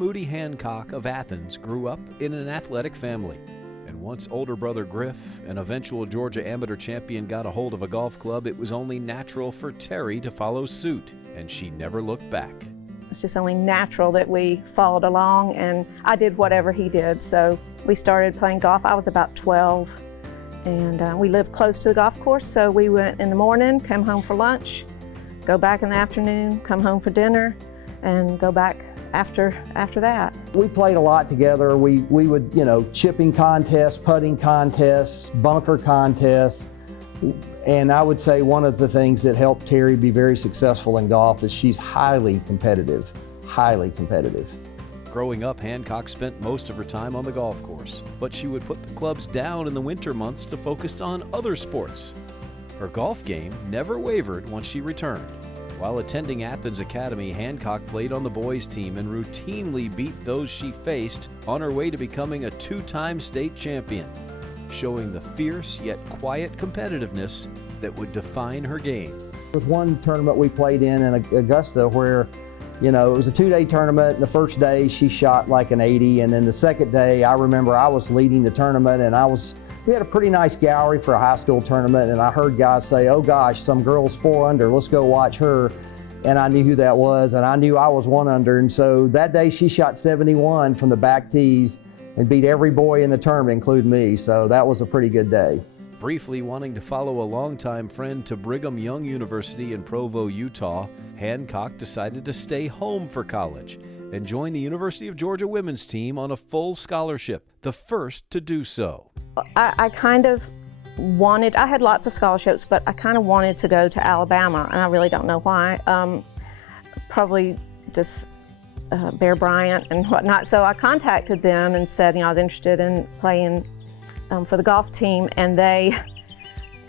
Moody Hancock of Athens grew up in an athletic family. And once older brother Griff, an eventual Georgia amateur champion, got a hold of a golf club, it was only natural for Terri to follow suit, and she never looked back. It's just only natural that we followed along, and I did whatever he did. So we started playing golf. I was about 12, and we lived close to the golf course, so we went in the morning, come home for lunch, go back in the afternoon, come home for dinner, and go back after that. We played a lot together. We would, chipping contests, putting contests, bunker contests. And I would say one of the things that helped Terri be very successful in golf is she's highly competitive, highly competitive. Growing up, Hancock spent most of her time on the golf course, but she would put the clubs down in the winter months to focus on other sports. Her golf game never wavered once she returned. While attending Athens Academy, Hancock played on the boys' team and routinely beat those she faced on her way to becoming a two-time state champion, showing the fierce yet quiet competitiveness that would define her game. There was one tournament we played in Augusta where, it was a 2-day tournament, and the first day she shot like an 80, and then the second day I remember I was leading the tournament, and we had a pretty nice gallery for a high school tournament, and I heard guys say, "Oh gosh, some girl's 4 under, let's go watch her." And I knew who that was, and I knew I was 1 under, and so that day she shot 71 from the back tees and beat every boy in the tournament, including me, so that was a pretty good day. Briefly wanting to follow a longtime friend to Brigham Young University in Provo, Utah, Hancock decided to stay home for college and join the University of Georgia women's team on a full scholarship, the first to do so. I had lots of scholarships, but I kind of wanted to go to Alabama, and I really don't know why. Probably just Bear Bryant and whatnot. So I contacted them and said, I was interested in playing for the golf team, and they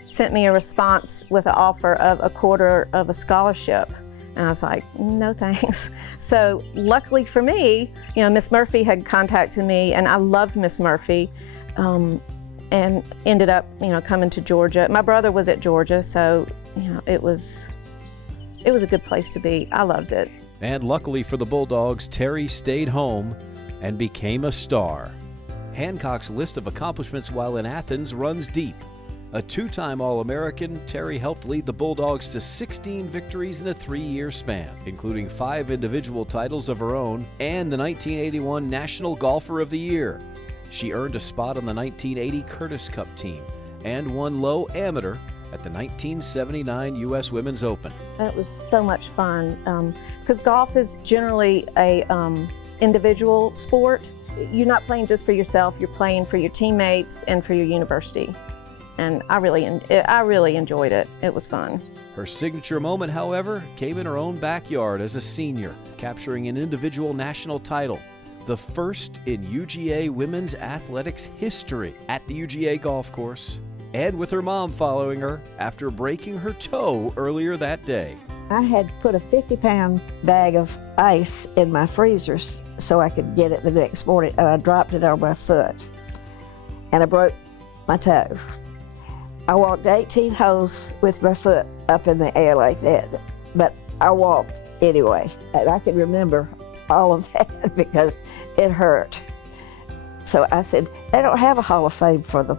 sent me a response with an offer of a quarter of a scholarship. And I was like, no thanks. So luckily for me, Miss Murphy had contacted me, and I loved Miss Murphy, and ended up, coming to Georgia. My brother was at Georgia, so it was a good place to be. I loved it. And luckily for the Bulldogs, Terri stayed home and became a star. Hancock's list of accomplishments while in Athens runs deep. A 2-time All-American, Terri helped lead the Bulldogs to 16 victories in a 3-year span, including 5 individual titles of her own and the 1981 National Golfer of the Year. She earned a spot on the 1980 Curtis Cup team and won low amateur at the 1979 U.S. Women's Open. It was so much fun because golf is generally a individual sport. You're not playing just for yourself, you're playing for your teammates and for your university. And I really enjoyed it. It was fun. Her signature moment, however, came in her own backyard as a senior, capturing an individual national title, the first in UGA women's athletics history at the UGA golf course, and with her mom following her after breaking her toe earlier that day. I had put a 50-pound bag of ice in my freezers so I could get it the next morning, and I dropped it on my foot, and I broke my toe. I walked 18 holes with my foot up in the air like that, but I walked anyway, and I can remember all of that because it hurt. So I said, they don't have a Hall of Fame for the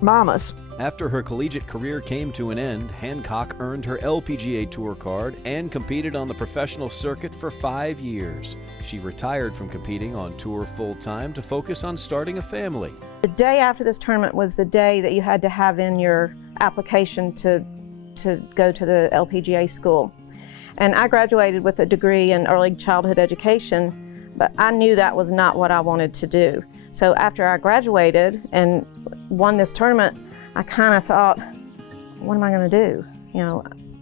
mamas. After her collegiate career came to an end, Hancock earned her LPGA Tour card and competed on the professional circuit for 5 years. She retired from competing on tour full-time to focus on starting a family. The day after this tournament was the day that you had to have in your application to go to the LPGA school. And I graduated with a degree in early childhood education, but I knew that was not what I wanted to do. So after I graduated and won this tournament, I kind of thought, what am I going to do?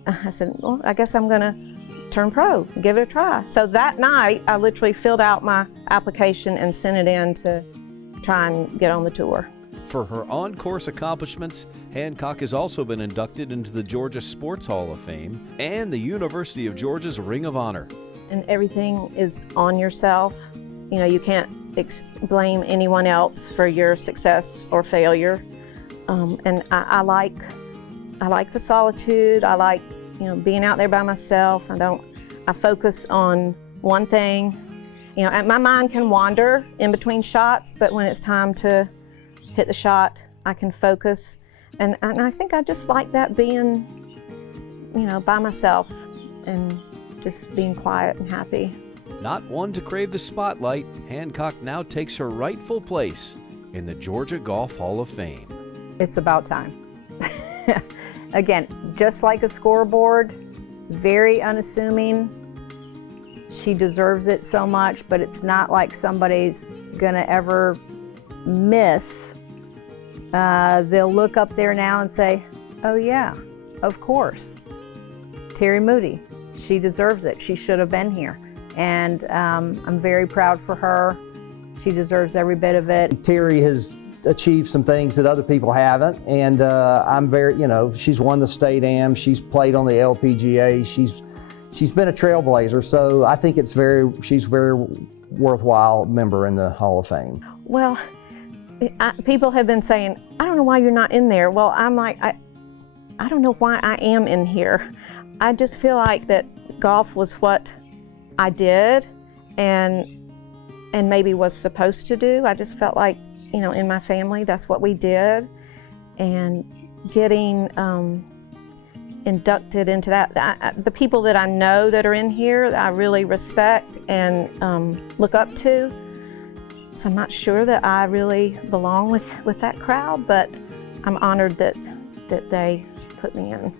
I said, well, I guess I'm going to turn pro, give it a try. So that night, I literally filled out my application and sent it in to try and get on the tour. For her on-course accomplishments, Hancock has also been inducted into the Georgia Sports Hall of Fame and the University of Georgia's Ring of Honor. And everything is on yourself. You can't blame anyone else for your success or failure. And I like the solitude. I like, being out there by myself. I focus on one thing, You know, and my mind can wander in between shots, but when it's time to hit the shot, I can focus. And I think I just like that, being, you know, by myself and just being quiet and happy. Not one to crave the spotlight, Hancock now takes her rightful place in the Georgia Golf Hall of Fame. It's about time. Again, just like a scoreboard, very unassuming. She deserves it so much, but it's not like somebody's gonna ever miss. They'll look up there now and say, oh yeah, of course. Terri Moody, she deserves it. She should have been here. And I'm very proud for her. She deserves every bit of it. Terri has achieved some things that other people haven't, and I'm very, you know, she's won the state am, she's played on the LPGA, she's been a trailblazer, so I think she's a very worthwhile member in the Hall of Fame. Well, people have been saying, I don't know why you're not in there. Well, I'm like, I don't know why I am in here. I just feel like that golf was what I did and maybe was supposed to do. I just felt like, you know, in my family, that's what we did. And getting inducted into that, the people that I know that are in here that I really respect and look up to. So I'm not sure that I really belong with that crowd, but I'm honored that they put me in.